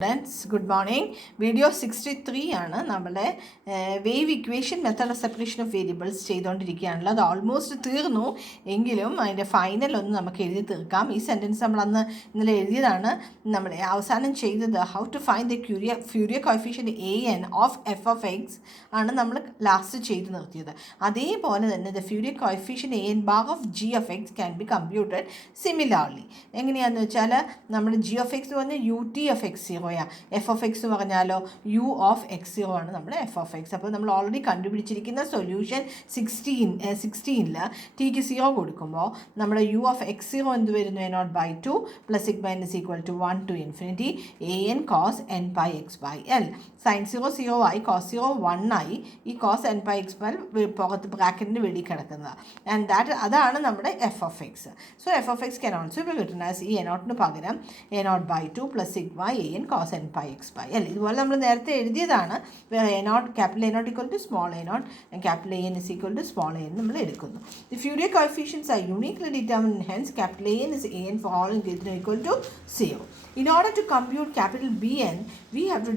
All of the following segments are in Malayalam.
Students, good morning. Video 63 ആണ് നമ്മുടെ wave equation method of separation of variables ചെയ്തുകൊണ്ടിരിക്കുകയാണല്ലോ. അത് ഓൾമോസ്റ്റ് തീർന്നു എങ്കിലും അതിൻ്റെ ഫൈനൽ ഒന്ന് നമുക്ക് എഴുതി തീർക്കാം. ഈ സെൻറ്റൻസ് നമ്മൾ ഇന്നലെ എഴുതിയതാണ്. നമ്മൾ അവസാനം ചെയ്തത് how to find the Fourier coefficient an of F of X ആണ് നമ്മൾ ലാസ്റ്റ് ചെയ്ത് നിർത്തിയത്. അതേപോലെ തന്നെ the Fourier coefficient an bar of G of X can be computed similarly. എങ്ങനെയാണെന്ന് വെച്ചാൽ നമ്മൾ ജി ഓഫ് എക്സ് എന്ന് പറഞ്ഞാൽ U T of X zero, F of X എന്ന് പറഞ്ഞാലോ യു ഓഫ് എക്സ് സീറോ ആണ് നമ്മുടെ എഫ് ഓഫ് എക്സ്. അപ്പോൾ നമ്മൾ ഓൾറെഡി കണ്ടുപിടിച്ചിരിക്കുന്ന സൊല്യൂഷൻ 16ൽ ടിക്ക് സീറോ കൊടുക്കുമ്പോൾ നമ്മുടെ യു ഓഫ് എക്സ് സീറോ എന്ത് വരുന്നു? a0/2 plus sigma n = 1 to infinity an cos n pi x by l. Sine 0 ആയി, കോസ് 0 1 ആയി. ഈ cos n pi x by പുറത്ത് ബ്രാക്കറ്റിൻ്റെ വെളിയിൽ കിടക്കുന്നത്. ആൻഡ് അതാണ് നമ്മുടെ F of X. So F of X can also be written as ഈ a0ന് പകരം a0/2 plus sigma an cos n pi x by l. ഇതുപോലെ നമ്മൾ നേരത്തെ എഴുതിയതാണ്. Capital a0 equal to small a0 capital an is equal to small a n നമ്മൾ എടുക്കുന്നു. The Fourier coefficients are uniquely determined, hence capital A n is a n for all n greater than or equal to 0. In order to compute capital B n, we have to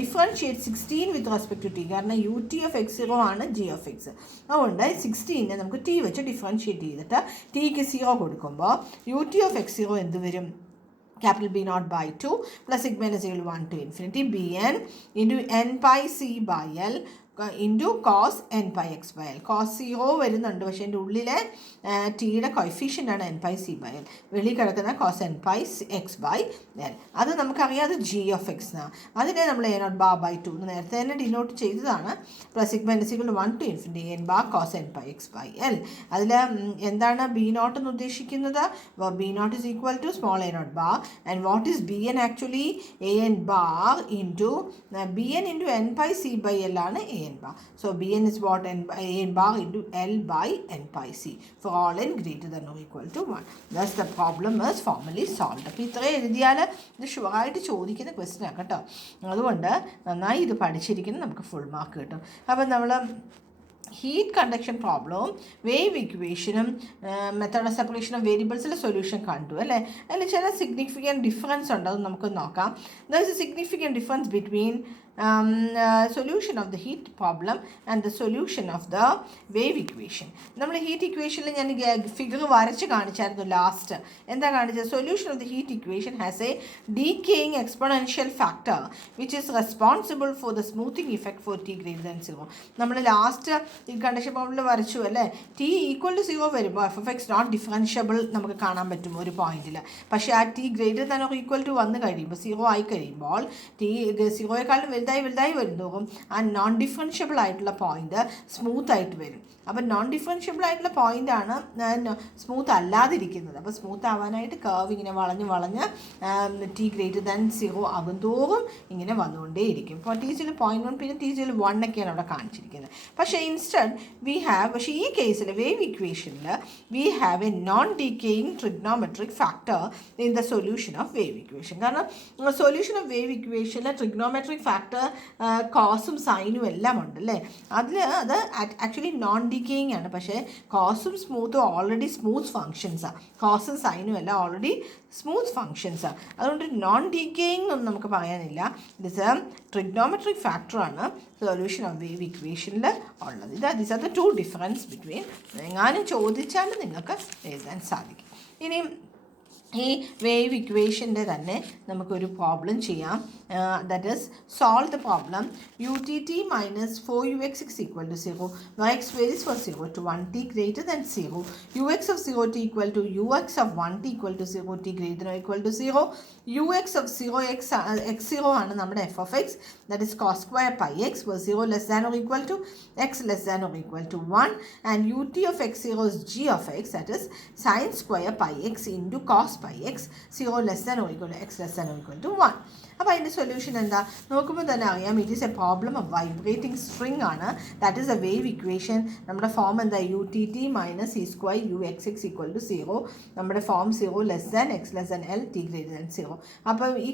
differentiate 16 with respect to t. കാരണം U T of X zero ആണ് ജി ഓഫ് എക്സ്. അതുകൊണ്ട് 16നെ നമുക്ക് ടി വെച്ച് ഡിഫറൻഷിയേറ്റ് ചെയ്തിട്ട് ടിക്ക് 0 കൊടുക്കുമ്പോൾ U T of X zero എന്ത് വരും? Capital B0/2 plus sigma n is equal to 1 to infinity bn into n pi c by l into cos n pi x by l. Cos 0 വരുന്നുണ്ട്, പക്ഷേ എൻ്റെ ഉള്ളിലെ ടിയുടെ കോയിഫിഷ്യൻ്റാണ് n pi c by l. വെളിയിൽ കിടക്കുന്ന cos n pi x by l. അത് നമുക്കറിയാതെ ജി ഓഫ് എക്സ് എന്നാണ്. അതിനെ നമ്മൾ a0/2 നേരത്തെ തന്നെ ഡിനോട്ട് ചെയ്തതാണ്. Plus sigma n is equal to 1 to infinity n bar cos n pi x by l. അതിൽ എന്താണ് b0 എന്ന് ഉദ്ദേശിക്കുന്നത്? b0 is equal to small a0 bar. And what is bn actually? an bar into bn into n pi c by l ആണ് an bar. So bn is what? an bar into l by n pi c for all n greater than or equal to 1. Thus the problem is formally solved. അപ്പോൾ ഇത്രയും എഴുതിയാൽ ഇത് ഷുവറായിട്ട് ചോദിക്കുന്ന ക്വസ്റ്റ്യൻ ആണ് കേട്ടോ. അതുകൊണ്ട് നന്നായി ഇത് പഠിച്ചിരിക്കുന്നത് നമുക്ക് ഫുൾ മാർക്ക് കിട്ടും. അപ്പം നമ്മൾ ഹീറ്റ് കണ്ടക്ഷൻ പ്രോബ്ലവും വേവ് ഇക്വേഷനും മെത്തേഡ് ഓഫ് സെപ്പറേഷൻ ഓഫ് വേരിയബിൾസിലെ സൊല്യൂഷൻ കണ്ടു അല്ലേ. അതിൽ ചില സിഗ്നിഫിക്കൻറ്റ് ഡിഫറൻസ് ഉണ്ട്, അത് നമുക്ക് നോക്കാം. There is A significant difference between solution of the heat problem and the solution of the wave equation. നമ്മൾ ഹീറ്റ് ഇക്വേഷനിൽ ഞാൻ ഫിഗർ വരച്ച് കാണിച്ചായിരുന്നു ലാസ്റ്റ്. എന്താ കാണിച്ചത്? Solution of the heat equation has a decaying exponential factor which is responsible for the smoothing effect for T greater than 0. നമ്മൾ ലാസ്റ്റ് ഈ കണ്ടീഷൻ പ്രോബ്ലം വരച്ചു അല്ലേ. ടി ഈക്വൽ ടു 0 വരുമ്പോൾ F F X not differentiable നമുക്ക് കാണാൻ പറ്റും ഒരു പോയിന്റിൽ. പക്ഷേ ആ T greater than or equal to വന്ന് കഴിയുമ്പോൾ 0 ആയി കഴിയുമ്പോൾ ടി 0യെക്കാളും വലുതായി വരുന്നതും ആ നോൺ ഡിഫറൻഷ്യബിൾ ആയിട്ടുള്ള പോയിന്റ് സ്മൂത്ത് ആയിട്ട് വരും. അപ്പം നോൺ ഡിഫറൻഷ്യബിൾ ആയിട്ടുള്ള പോയിൻ്റാണ് സ്മൂത്ത് അല്ലാതിരിക്കുന്നത്. അപ്പോൾ സ്മൂത്ത് ആവാനായിട്ട് കർവ് ഇങ്ങനെ വളഞ്ഞ് ടി ഗ്രേറ്റർ ദാൻ 0 ആകുന്തോറും ഇങ്ങനെ വന്നുകൊണ്ടേയിരിക്കും. ഇപ്പോൾ ടി ജിയിൽ 0.1 പിന്നെ ടി ജിയിൽ 1 ഒക്കെയാണ് അവിടെ കാണിച്ചിരിക്കുന്നത്. പക്ഷേ പക്ഷേ ഈ കേസിൽ വേവ് ഇക്വേഷനിൽ we have A non decaying trigonometric factor in the solution of wave equation. കാരണം സൊല്യൂഷൻ ഓഫ് വേവ് ഇക്വേഷനിൽ ട്രിഗ്നോമെട്രിക് ഫാക്ടർ കോസും സൈനും എല്ലാം ഉണ്ട് അല്ലേ. അത് ആക്ച്വലി നോൺ ഡീക്കേയിങ് ആണ്. പക്ഷേ കോസും സ്മൂത്തും ഓൾറെഡി സ്മൂത്ത് ഫങ്ഷൻസാണ്. കോസും സൈനും എല്ലാം ഓൾറെഡി സ്മൂത്ത് ഫങ്ഷൻസാണ്. അതുകൊണ്ട് നോൺ ഡീക്കേയിങ് ഒന്നും നമുക്ക് പറയാനില്ല. ഇറ്റ്സ് എ ട്രിഗ്നോമെട്രിക് ഫാക്ടറാണ് സൊല്യൂഷൻ ഓഫ് വേവ് ഇക്വേഷനിൽ ഉള്ളത്. This are the two difference between. എങ്ങാനും ചോദിച്ചാൽ നിങ്ങൾക്ക് എഴുതാൻ സാധിക്കും. ഇനി ഈ വേവ് ഇക്വേഷൻ്റെ തന്നെ നമുക്കൊരു പ്രോബ്ലം ചെയ്യാം. That is solve the problem you t t minus 4ux is equal to 0 where x varies from 0 to 1t greater than 0 ux of 0t equal to ux of 1t equal to 0t greater than or equal to 0 ux of 0 x0 ആണ് നമ്മുടെ F of X. That is cos square pi X where 0 less than or equal to x less than or equal to 1 and ut of x0 is g of x, that is sin square pi x into cos pi x 0 less than or equal to x less than or equal to 1. അപ്പോൾ അതിൻ്റെ സൊല്യൂഷൻ എന്താ നോക്കുമ്പോൾ തന്നെ അറിയാം. It is a problem of vibrating string ആണ്. That is a wave equation. നമ്മുടെ ഫോം എന്താ? U t t minus e square u x x equal to 0. നമ്മുടെ form 0 less than x less than l t greater than 0. അപ്പോൾ ഈ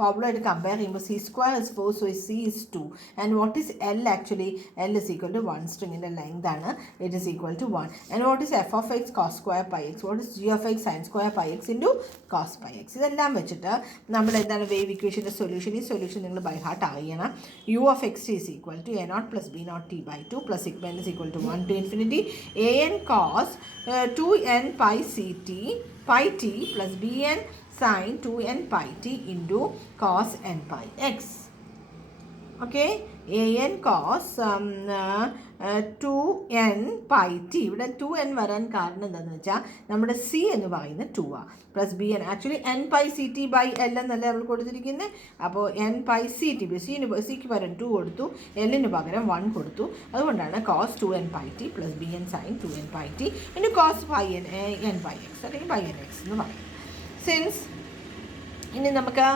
പ്രോബ്ലമായിട്ട് കമ്പയർ ചെയ്യുമ്പോൾ c square is 4 so c is 2 and what is l actually? L is equal to 1. സ്ട്രിങ്ങിൻ്റെ ലെങ്ത് ആണ്. It is equal to 1. And what is F of X cos square pi X? What is G of X sine square pi X into cos pi X. ഇതെല്ലാം വെച്ചിട്ട് നമ്മൾ എന്താണ് വേവ് ഇക്വേഷൻ്റെ സൊല്യൂഷൻ. ഈ സൊല്യൂഷൻ നിങ്ങൾ ബൈ ഹാർട്ട് അറിയണം. U of X T is equal to A naught plus B naught T by 2 plus sigma N is equal to 1 to infinity A N cos 2n pi C T pi T plus B N sine 2n pi T into cos N pi X. Okay, A N cos 2n pi T. ഇവിടെ 2n വരാൻ കാരണം എന്താണെന്ന് വെച്ചാൽ നമ്മുടെ സി എന്ന് പറയുന്നത് 2 ആണ്. Plus B N actually N pi C T by L എന്നല്ലേ നമ്മൾ കൊടുത്തിരിക്കുന്നത്. അപ്പോൾ എൻ പൈ സി ടി സിക്ക് പകരം 2 കൊടുത്തു, എല്ലിന് പകരം 1 കൊടുത്തു. അതുകൊണ്ടാണ് cos 2n pi T plus B N sine 2n pi T into cos pi N pi X അല്ലെങ്കിൽ പൈ എൻ എക്സ് എന്ന് പറയും. സിൻസ് ഇനി നമുക്ക്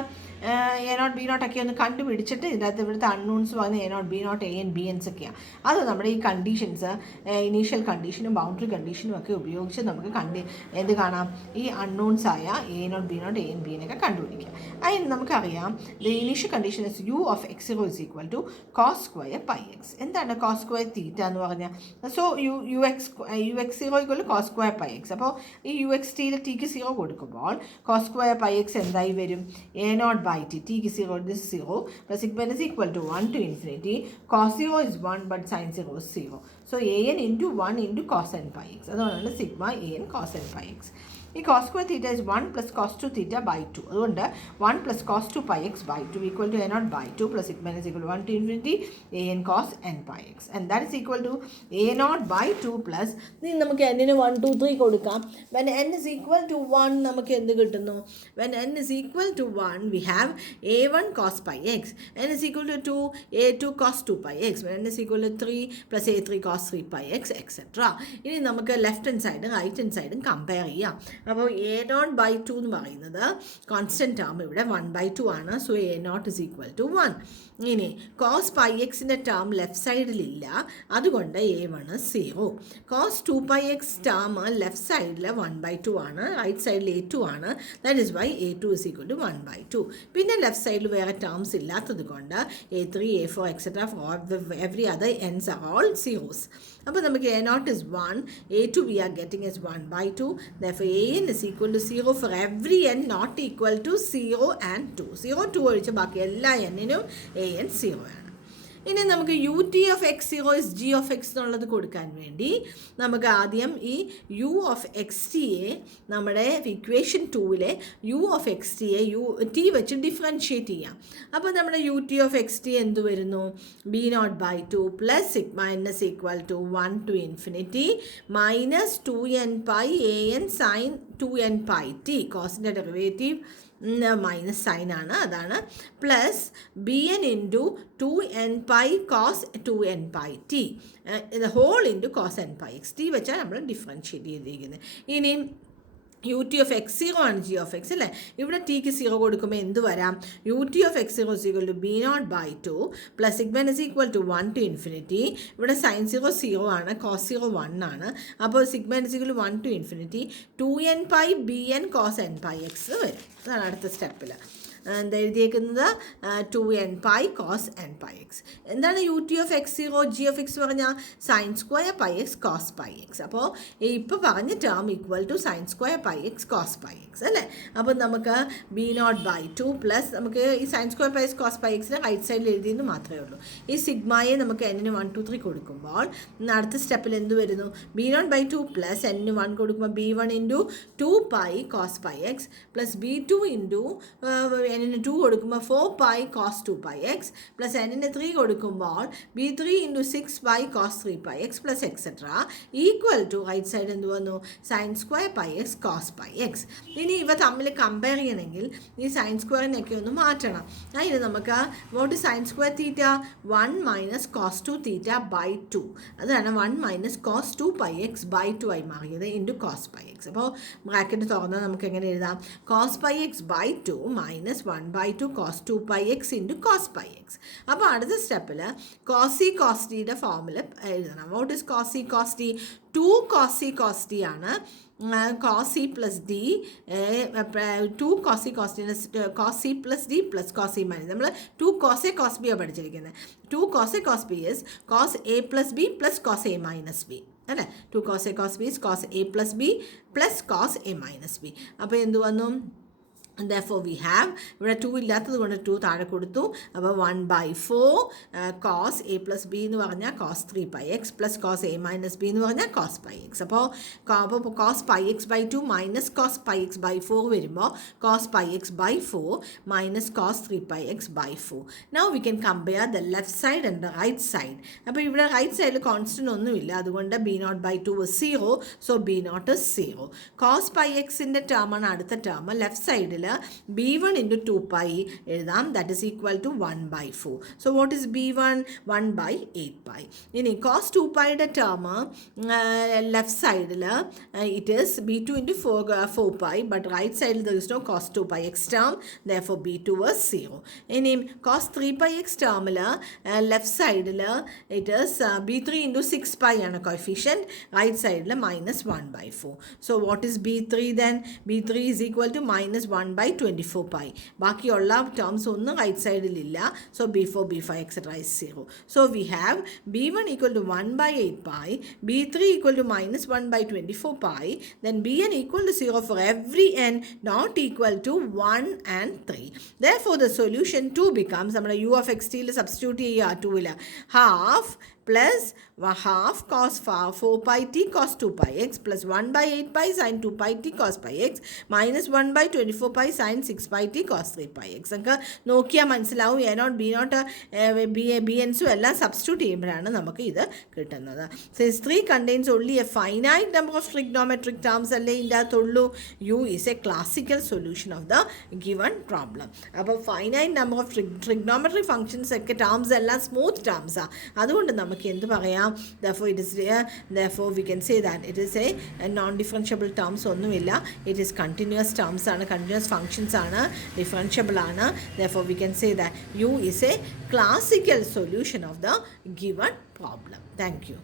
എ നോട്ട് ബി നോട്ട് ഒക്കെ ഒന്ന് കണ്ടുപിടിച്ചിട്ട് ഇതിനകത്ത് ഇവിടുത്തെ അൺനോൺസ് പറയുന്നത് a not b not a n b n's ഒക്കെയാണ്. അത് നമ്മുടെ ഈ കണ്ടീഷൻസ് ഇനീഷ്യൽ കണ്ടീഷനും ബൗണ്ടറി കണ്ടീഷനും ഒക്കെ ഉപയോഗിച്ച് നമുക്ക് എന്ത് കാണാം, ഈ അൺനോൺസ് ആയ a not b not a n b എന്നൊക്കെ കണ്ടുപിടിക്കാം. അതിന് നമുക്കറിയാം the initial condition is u of X zero is equal to cos square pi x. എന്താണ് കോസ് സ്ക്വയർ തീറ്റ എന്ന് പറഞ്ഞാൽ? So u x zero equal to cos square pi X. അപ്പോൾ ഈ യു എക്സ് ടിയിൽ ടിക്ക് 0 കൊടുക്കുമ്പോൾ കോസ് സ്ക്വയർ പൈ എക്സ് എന്തായി വരും? A naught by t, t is 0, this is 0, plus sigma n is equal to 1 to infinity, cos 0 is 1 but sin 0 is 0. So an into 1 into cos n pi x. അതുകൊണ്ടാണ് sigma an cos n pi x. ഈ cos square theta is 1 plus cos 2 theta by 2. അതുകൊണ്ട് 1 plus cos 2 pi x by 2 equal to a naught by 2 plus sigma n is equal to 1 to infinity an cos n pi x. And that is equal to a naught by 2 plus നമുക്ക് n ന് 1 2 3 കൊടുക്കാം. When n is equal to 1 നമുക്ക് എന്ത് കിട്ടുന്നു? When n is equal to 1 we have a1 cos pi x. n is equal to 2 a2 cos 2 pi x. When n is equal to 3 plus a3 cos 3 pi x etc. ഇനി നമുക്ക് ലെഫ്റ്റ് ഹാൻഡ് സൈഡും റൈറ്റ് ഹാൻഡ് സൈഡും കമ്പയർ ചെയ്യാം. അപ്പോൾ എ നോട്ട് ബൈ 2 എന്ന് പറയുന്നത് കോൺസ്റ്റൻറ്റ് ടേം ഇവിടെ 1/2 ആണ്. So A naught is equal to 1. ഇനി കോസ് പൈ എക്സിൻ്റെ ടേം ലെഫ്റ്റ് സൈഡിലില്ല, അതുകൊണ്ട് a1 0. Cos 2 pi X term left സൈഡിൽ 1/2 ആണ്, റൈറ്റ് സൈഡിൽ a2 ആണ്. That is why a2 is equal to 1/2. പിന്നെ ലെഫ്റ്റ് സൈഡിൽ വേറെ ടേംസ് ഇല്ലാത്തത് കൊണ്ട് a3 a4 etcetera for every other എൻസ് are all zeros. അപ്പോൾ നമുക്ക് a naught is 1, a2 we are getting is 1/2. Therefore an is equal to 0 for every n not equal to 0 and 2. 0 2 ഒഴിച്ച് ബാക്കി എല്ലാ n-നും an 0 ആണ്. ഇനി നമുക്ക് U T of X zero is G of X എന്നുള്ളത് കൊടുക്കാൻ വേണ്ടി നമുക്ക് ആദ്യം ഈ യു ഓഫ് എക്സ് ടിയെ നമ്മുടെ ഇക്വേഷൻ 2-ലെ യു ഓഫ് എക്സ് ടിയെ ടി വെച്ച് ഡിഫറൻഷ്യേറ്റ് ചെയ്യാം. അപ്പോൾ നമ്മുടെ u T of X t എന്ത് വരുന്നു? B not by 2 plus sigma N is equal to 1 to infinity minus 2n pi a n sine 2n pi t. കോസിൻ്റെ ഡെറിവേറ്റീവ് മൈനസ് സൈൻ ആണ്, അതാണ് plus B n into 2n pi cos 2n pi t whole into cos N pi x. T വെച്ചാൽ നമ്മൾ ഡിഫറൻഷ്യേറ്റ് ചെയ്തിരിക്കുന്നത്. ഇനി U T of X zero ആണ് ജി ഓഫ് എക്സ് അല്ലേ. ഇവിടെ ടിക്ക് 0 കൊടുക്കുമ്പോൾ എന്ത് വരാം? U T of X zero is equal to B not by 2 plus sigma is equal to 1 to infinity. ഇവിടെ സൈൻ 0 ആണ്, കോസ് 0 1 ആണ്. അപ്പോൾ sigma is equal to 1 to infinity 2n pi B N cos N pi X വരും. അതാണ് അടുത്ത സ്റ്റെപ്പിൽ എന്താ എഴുതിയേക്കുന്നത്? 2n pi cos N pi x. എന്താണ് u T of X zero g of x പറഞ്ഞാൽ? Sine square pi X cos pi X. അപ്പോൾ ഇപ്പോൾ പറഞ്ഞ term equal to sine square pi X cos pi x അല്ലേ. അപ്പോൾ നമുക്ക് ബി നോട്ട് ബൈ 2 പ്ലസ് നമുക്ക് ഈ sine square pi X cos pi എക്സിന് റൈറ്റ് സൈഡിൽ എഴുതിയെന്ന് മാത്രമേ ഉള്ളൂ. ഈ സിഗ്മയെ നമുക്ക് n-ന് 1 2 3 കൊടുക്കുമ്പോൾ അടുത്ത സ്റ്റെപ്പിൽ എന്ത് വരുന്നു? ബി നോട്ട് ബൈ 2 പ്ലസ് n-ന് 1 കൊടുക്കുമ്പോൾ b1 into 2 pi cos pi x plus b2 into n-ന് 2 കൊടുക്കുമ്പോൾ 4 pi cos 2 pi x plus n-ന് 3 കൊടുക്കുമ്പോൾ b3 into 6 pi cos 3 pi x plus etcetera equal to right side എന്ത് വന്നു? Sine square pi X cos pi x. ഇനി ഇവ തമ്മിൽ കമ്പയർ ചെയ്യണമെങ്കിൽ ഈ സൈൻ സ്ക്വയറിനൊക്കെ ഒന്ന് മാറ്റണം. അതിന് നമുക്ക് what sine square theta 1 minus cos 2 theta by 2. അതാണ് 1 minus cos 2 pi X by 2 ആയി മാറിയത് ഇൻറ്റു കോസ് പൈ എക്സ്. അപ്പോൾ ബ്രാക്കറ്റ് തുറന്നാൽ നമുക്ക് എങ്ങനെ എഴുതാം? Cos pi X by 2 minus 1/2 cos 2 pi X into cos pi X. അപ്പോൾ അടുത്ത സ്റ്റെപ്പിൽ കോസി കോസ് ടിയുടെ ഫോമിൽ എഴുതണം. വോട്ട് ഇസ് കോസി cos T? 2 Kosi cos T ആണ്. Kosi plus d 2 Kosi cos t cos c plus d plus cos c minus നമ്മൾ 2 കോസെ കോസ് ബി ആണ് പഠിച്ചിരിക്കുന്നത്. 2 cos a cos b is cos a plus b plus cos a minus b അല്ലേ. 2 cos A cos B is cos A plus B plus cos A minus B. അപ്പോൾ എന്ത് വന്നു? therefore we have ഇവിടെ 2 ഇല്ലാത്തത് കൊണ്ട് 2 താഴെ കൊടുത്തു. അപ്പോൾ 1/4 cos A plus B എന്ന് പറഞ്ഞാൽ cos 3πx plus cos A minus B എന്ന് പറഞ്ഞാൽ cos πx. അപ്പോൾ cos πx/2 minus cos πx/4 വരുമ്പോൾ cos πx/4 minus cos 3πx/4. now we can compare the left side and the right side. അപ്പോൾ ഇവിടെ റൈറ്റ് സൈഡിൽ കോൺസ്റ്റൻ്റ് ഒന്നുമില്ല, അതുകൊണ്ട് b0/2 is 0, so b0 is 0. cos πxൻ്റെ ടേമാണ് അടുത്ത ടേം. ലെഫ്റ്റ് സൈഡിൽ b1 into 2pi എഴുതാം, that is equal to 1/4. so what is b1? 1/8pi. ഇനി cos 2piയുടെ ടേം ലെഫ്റ്റ് സൈഡിൽ it is b2 into 4pi, but right side there is no cos 2πx term, therefore b2 was 0. ഇനി cos 3πx ടേമിൽ ലെഫ്റ്റ് സൈഡിൽ it is b3 into 6pi ആണ് കോഫിഷ്യൻറ്റ്, റൈറ്റ് സൈഡിൽ -1/4. so what is b3 then? b3 is equal to -1/24pi. ബാക്കിയുള്ള ടേംസ് ഒന്നും റൈറ്റ് സൈഡിലില്ല, so b4 b5 etc is 0. so we have b1 equal to 1/8pi, b3 equal to -1/24pi, then bn equal to 0 for every n not equal to 1 and 3. therefore the solution 2 becomes, നമ്മുടെ u of x t substitute ചെയ്യുക 2ൽ, half plus half cos 4pi t cos 2pi x plus 1/8pi sin 2pi t cos pi x minus 1/24pi sin 6pi t cos 3pi x. നമുക്ക് നോക്കിയാൽ മനസ്സിലാവും a not b not b എൻസും എല്ലാം സബ്സ്റ്റിറ്റ്യൂട്ട് ചെയ്യുമ്പോഴാണ് നമുക്ക് ഇത് കിട്ടുന്നത്. since 3 contains only a finite number of trigonometric terms അല്ലേ ഇതിൻ്റെ അകത്തുള്ളൂ, u is a classical solution of the given problem. അപ്പോൾ finite number of trigonometry functions ഒക്കെ ടേംസ് എല്ലാം സ്മൂത്ത് ടേംസാണ്, അതുകൊണ്ട് നമുക്ക് എന്ത് പറയാം? therefore we can say that it is a non-differentiable terms ഒന്നുമില്ല, it is continuous terms ആണ്, continuous functions ആണ്, differentiable ആണ്. therefore we can say that u is a classical solution of the given problem. Thank you.